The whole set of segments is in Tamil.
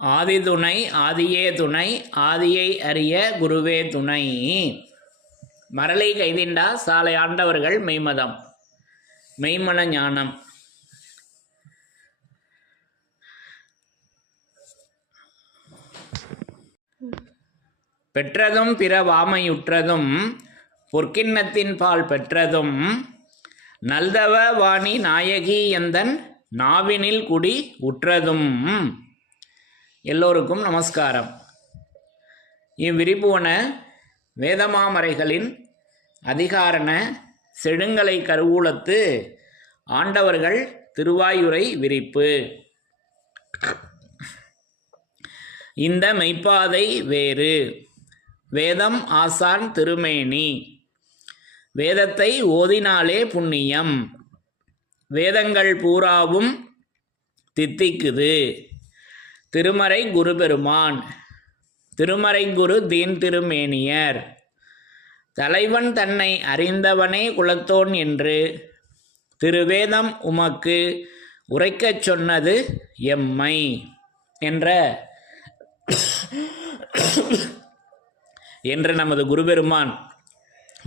ஆதி துணை ஆதியே துணை ஆதியை அறிய குருவே துணை. மரளி கைதிண்டா சாலை ஆண்டவர்கள் மெய்மதம் மெய்மன ஞானம். பெற்றதும் பிற வாமையுற்றதும் பொற்கிண்ணத்தின் பால் பெற்றதும் நல்தவ வாணி நாயகி எந்தன் நாவினில் குடி உற்றதும். எல்லோருக்கும் நமஸ்காரம். இவ்விரிபுவன வேதமாமறைகளின் அதிகாரண செழுங்கலை கருவூலத்து ஆண்டவர்கள் திருவாயுரை விரிப்பு. இந்த மெய்ப்பாதை வேறு. வேதம் ஆசான் திருமேனி. வேதத்தை ஓதினாலே புண்ணியம். வேதங்கள் பூராவும் தித்திக்குது. திருமறை குருபெருமான். திருமறை குரு தீன் திருமேனியர். தலைவன் தன்னை அறிந்தவனே குலத்தோன் என்று திருவேதம் உமக்கு உரைக்கச் சொன்னது எம்மை என்ற என்று நமது குருபெருமான்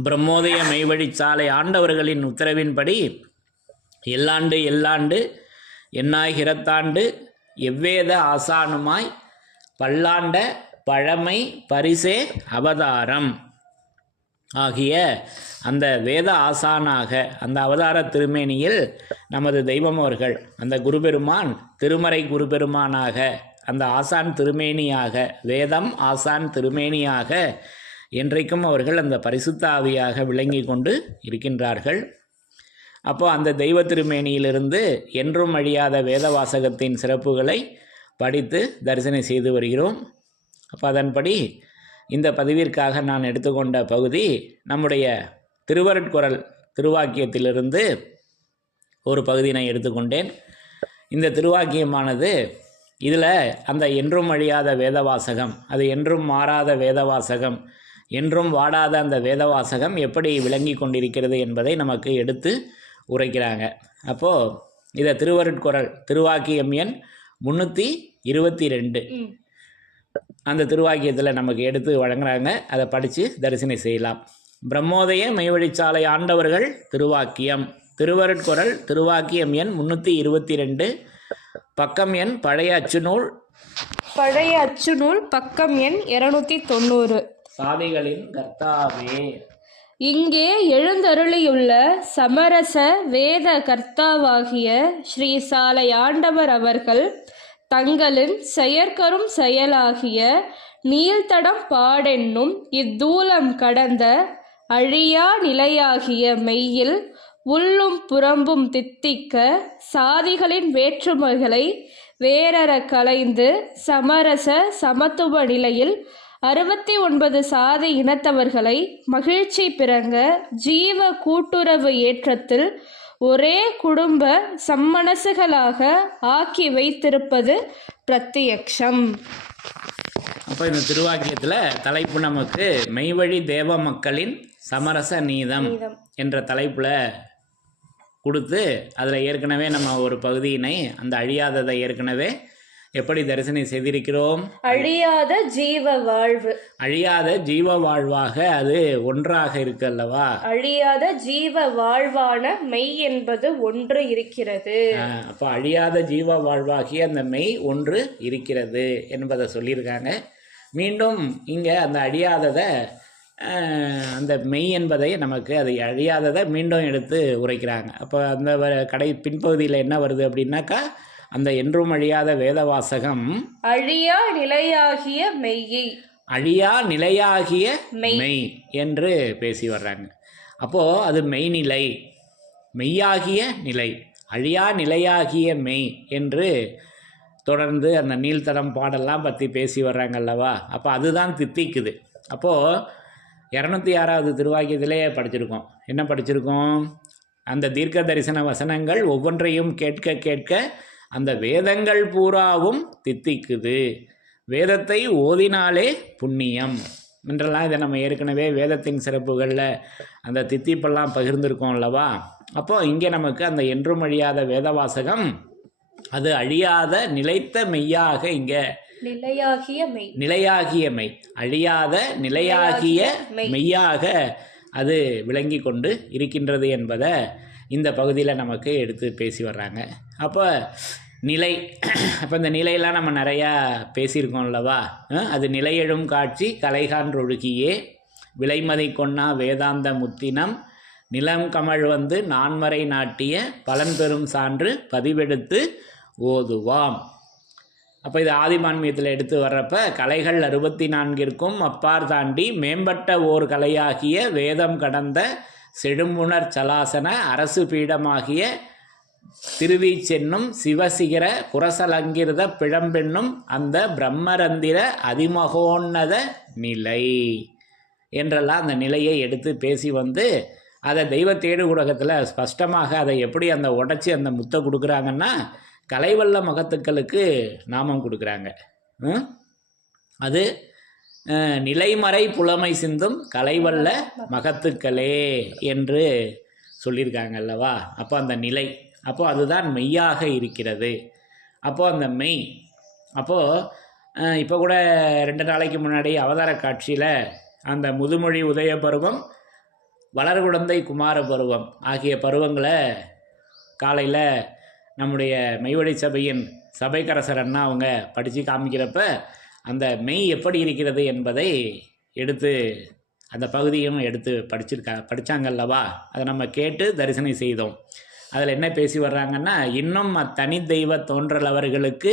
பிரம்மோதய மெய்வழி சாலை ஆண்டவர்களின் உத்தரவின்படி எல்லாண்டு எல்லாண்டு எண்ணாயிரத்தாண்டு எவ்வேத ஆசானுமாய் பல்லாண்ட பழமை பரிசே அவதாரம். ஆகிய அந்த வேத ஆசானாக அந்த அவதார திருமேனியில் நமது தெய்வம் அவர்கள் அந்த குருபெருமான் திருமறை குருபெருமானாக அந்த ஆசான் திருமேனியாக வேதம் ஆசான் திருமேனியாக என்றைக்கும் அவர்கள் அந்த பரிசுத்தாவியாக விளங்கி கொண்டு இருக்கின்றார்கள். அப்போ அந்த தெய்வ திருமேனியிலிருந்து என்றும் அழியாத வேத வாசகத்தின் சிறப்புகளை படித்து தரிசனம் செய்து வருகிறோம். அப்போ அதன்படி இந்த பதிவிற்காக நான் எடுத்துக்கொண்ட பகுதி நம்முடைய திருவருட்குரல் திருவாக்கியத்திலிருந்து ஒரு பகுதியினை எடுத்துக்கொண்டேன். இந்த திருவாக்கியமானது இதில் அந்த என்றும் அழியாத வேதவாசகம் அது என்றும் மாறாத வேதவாசகம் என்றும் வாடாத அந்த வேதவாசகம் எப்படி விளங்கி கொண்டிருக்கிறது என்பதை நமக்கு எடுத்து உரைக்கிறாங்க. அப்போது இதை திருவருட்குரல் திருவாக்கியம் எண் முந்நூற்றி இருபத்தி ரெண்டு அந்த திருவாக்கியத்தில் நமக்கு எடுத்து வழங்குறாங்க. அதை படித்து தரிசனம் செய்யலாம். பிரம்மோதய மெய்வழிச்சாலை ஆண்டவர்கள் திருவாக்கியம். திருவருட்குரல் திருவாக்கியம் எண் முந்நூற்றி இருபத்தி ரெண்டு பக்கம் எண் பழைய அச்சுநூல் பழைய அச்சு நூல் பக்கம் எண் இருநூத்தி தொண்ணூறு. சாதிகளின் கர்த்தாவே. இங்கே எழுந்தருளியுள்ள சமரச வேத கர்த்தாவாகிய ஸ்ரீ சாலை ஆண்டவர் அவர்கள் தங்களின் செயற்கரும் செயலாகிய நீள்தடம் பாடென்னும் இத்தூலம் கடந்த அழியா நிலையாகிய மெய்யில் உள்ளும் புறம்பும் தித்திக்க சாதிகளின் வேற்றுமைகளை வேறற கலைந்து சமரச சமத்துவ நிலையில் அறுபத்தி ஒன்பது சாதி இனத்தவர்களை மகிழ்ச்சி பிறங்க ஜீவ கூட்டுறவு ஏற்றத்தில் ஒரே குடும்ப சம்மனசுகளாக ஆக்கி வைத்திருப்பது பிரத்யக்ஷம். அப்போ இந்த திருவாக்கியத்தில் தலைப்பு நமக்கு மெய்வழி தேவ மக்களின் சமரச நீதம் என்ற தலைப்பில் கொடுத்து அதில் ஏற்கனவே நம்ம ஒரு பகுதியினை அந்த அழியாததை ஏற்கனவே எப்படி தரிசனம் செய்திருக்கிறோம்? அழியாத ஜீவ வாழ்வு. அழியாத ஜீவ வாழ்வாக அது ஒன்றாக இருக்கு அல்லவா அழியாத ஜீவ வாழ்வான மெய் என்பது ஒன்று இருக்கிறது. அப்போ அழியாத ஜீவ வாழ்வாகிய அந்த மெய் ஒன்று இருக்கிறது என்பதை சொல்லியிருக்காங்க. மீண்டும் இங்கே அந்த அழியாததை அந்த மெய் என்பதை நமக்கு அதை அழியாததை மீண்டும் எடுத்து உரைக்கிறாங்க. அப்போ அந்த கடை பின்பகுதியில் என்ன வருது அப்படின்னாக்கா அந்த என்றும் அழியாத வேத வாசகம் அழியா நிலையாகிய மெய்யை. அழியா நிலையாகிய மெய். மெய் என்று பேசி வர்றாங்க. அப்போது அது மெய்நிலை மெய்யாகிய நிலை அழியா நிலையாகிய மெய் என்று தொடர்ந்து அந்த நீள்தடம் பாடெல்லாம் பற்றி பேசி வர்றாங்க அல்லவா அப்போ அதுதான் தித்திக்குது. அப்போது இரநூத்தி ஆறாவது திருவாக்கியத்திலே படிச்சிருக்கோம். என்ன படிச்சிருக்கோம்? அந்த தீர்க்க தரிசன வசனங்கள் ஒவ்வொன்றையும் கேட்க கேட்க அந்த வேதங்கள் பூராவும் தித்திக்குது. வேதத்தை ஓதினாலே புண்ணியம். என்றெல்லாம் இதை நம்ம ஏற்கனவே வேதத்தின் சிறப்புகளில் அந்த தித்திப்பெல்லாம் பகிர்ந்திருக்கோம் அல்லவா? அப்போ இங்கே நமக்கு அந்த என்றும் அழியாத வேத வாசகம் அது அழியாத நிலைத்த மெய்யாக இங்கே நிலையாகிய மெய். நிலையாகிய மெய். அழியாத நிலையாகிய மெய். மெய்யாக அது விளங்கி கொண்டு இருக்கின்றது என்பதை இந்த பகுதியில் நமக்கு எடுத்து பேசி வர்றாங்க. அப்போ நிலை அப்போ இந்த நிலையெல்லாம் நம்ம நிறையா பேசியிருக்கோம் அல்லவா அது நிலையெழும் காட்சி கலைகான்றொழுகியே விலைமதி கொன்னா வேதாந்த முத்தினம் நிலம் கமழ் வந்து நான்மறை நாட்டிய பலன் பெறும் சான்று பதிவெடுத்து ஓதுவாம். அப்போ இது ஆதிமான்மியத்தில் எடுத்து வர்றப்ப கலைகள் அறுபத்தி நான்கிற்கும் அப்பார் தாண்டி மேம்பட்ட ஓர் கலையாகிய வேதம் கடந்த செழும்புணர் சலாசன அரசு பீடமாகிய திருவீச்சென்னும் சிவசிகர குரசலங்கிருத பிழம்பென்னும் அந்த பிரம்மரந்திர அதிமகோன்னத நிலை என்றெல்லாம் அந்த நிலையை எடுத்து பேசி வந்து அதை தெய்வ தேடு ஊடகத்தில் ஸ்பஷ்டமாக அதை எப்படி அந்த உடச்சி அந்த முத்தை கொடுக்குறாங்கன்னா கலைவல்ல மகத்துக்களுக்கு நாமம் கொடுக்குறாங்க ம்? அது நிலைமறை புலமை சிந்தும் கலைவல்ல மகத்துக்களே என்று சொல்லியிருக்காங்க அல்லவா அப்போ அந்த நிலை அப்போது அதுதான் மெய்யாக இருக்கிறது. அப்போது அந்த மெய் அப்போது இப்போ கூட ரெண்டு நாளைக்கு முன்னாடி அவதார காட்சியில் அந்த முதுமொழி உதய பருவம் வளர்குழந்தை குமார பருவம் ஆகிய பருவங்களை காலையில் நம்முடைய மெய்வழி சபையின் சபைக்கரசர் அண்ணா அவங்க படித்து காமிக்கிறப்ப அந்த மெய் எப்படி இருக்கிறது என்பதை எடுத்து அந்த பகுதியும் எடுத்து படிச்சிருக்கா படித்தாங்கல்லவா அதை நம்ம கேட்டு தரிசனம் செய்தோம். அதில் என்ன பேசி வர்றாங்கன்னா இன்னும் அத்தனி தெய்வ தோன்றல் அவர்களுக்கு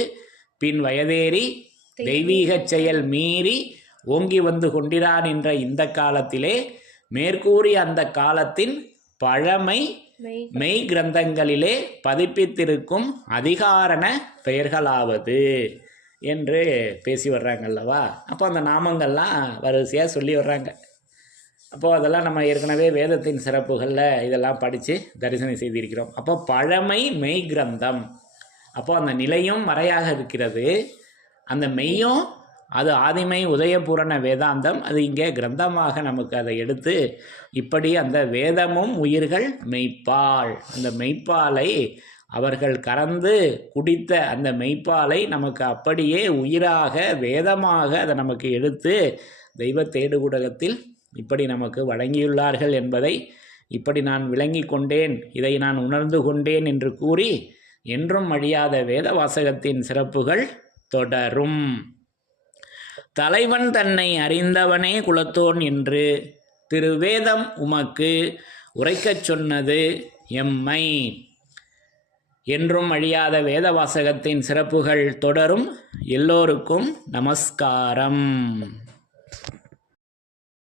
பின் வயதேறி தெய்வீகச் செயல் மீறி ஓங்கி வந்து கொண்டிரான் என்ற இந்த காலத்திலே மேற்கூறிய அந்த காலத்தின் பழமை மெய் மெய் கிரந்தங்களிலே பதிப்பித்திருக்கும் அதிகாரண பெயர்களாவது என்று பேசி வர்றாங்கல்லவா அப்போ அந்த நாமங்கள்லாம் வரிசையாக சொல்லி வர்றாங்க. அப்போது அதெல்லாம் நம்ம ஏற்கனவே வேதத்தின் சிறப்புகளில் இதெல்லாம் படித்து தரிசனம் செய்திருக்கிறோம். அப்போ பழமை மெய் கிரந்தம். அப்போ அந்த நிலையும் மறையாக இருக்கிறது. அந்த மெய்யும் அது ஆதிமை உதயபூரண வேதாந்தம். அது இங்கே கிரந்தமாக நமக்கு அதை எடுத்து இப்படி அந்த வேதமும் உயிர்கள் மெய்ப்பால் அந்த மெய்ப்பாலை அவர்கள் கறந்து குடித்த அந்த மெய்ப்பாலை நமக்கு அப்படியே உயிராக வேதமாக அதை நமக்கு எடுத்து தெய்வ தேடுகுடகத்தில் இப்படி நமக்கு வழங்கியுள்ளார்கள் என்பதை இப்படி நான் விளங்கி கொண்டேன் இதை நான் உணர்ந்து கொண்டேன் என்று கூறி என்றும் அழியாத வேத வாசகத்தின் சிறப்புகள் தொடரும். தலைவன் தன்னை அறிந்தவனே குலத்தோன் என்று திருவேதம் உமக்கு உரைக்கச் சொன்னது எம்மை. என்றும் அழியாத வேத வாசகத்தின் சிறப்புகள் தொடரும். எல்லோருக்கும் நமஸ்காரம்.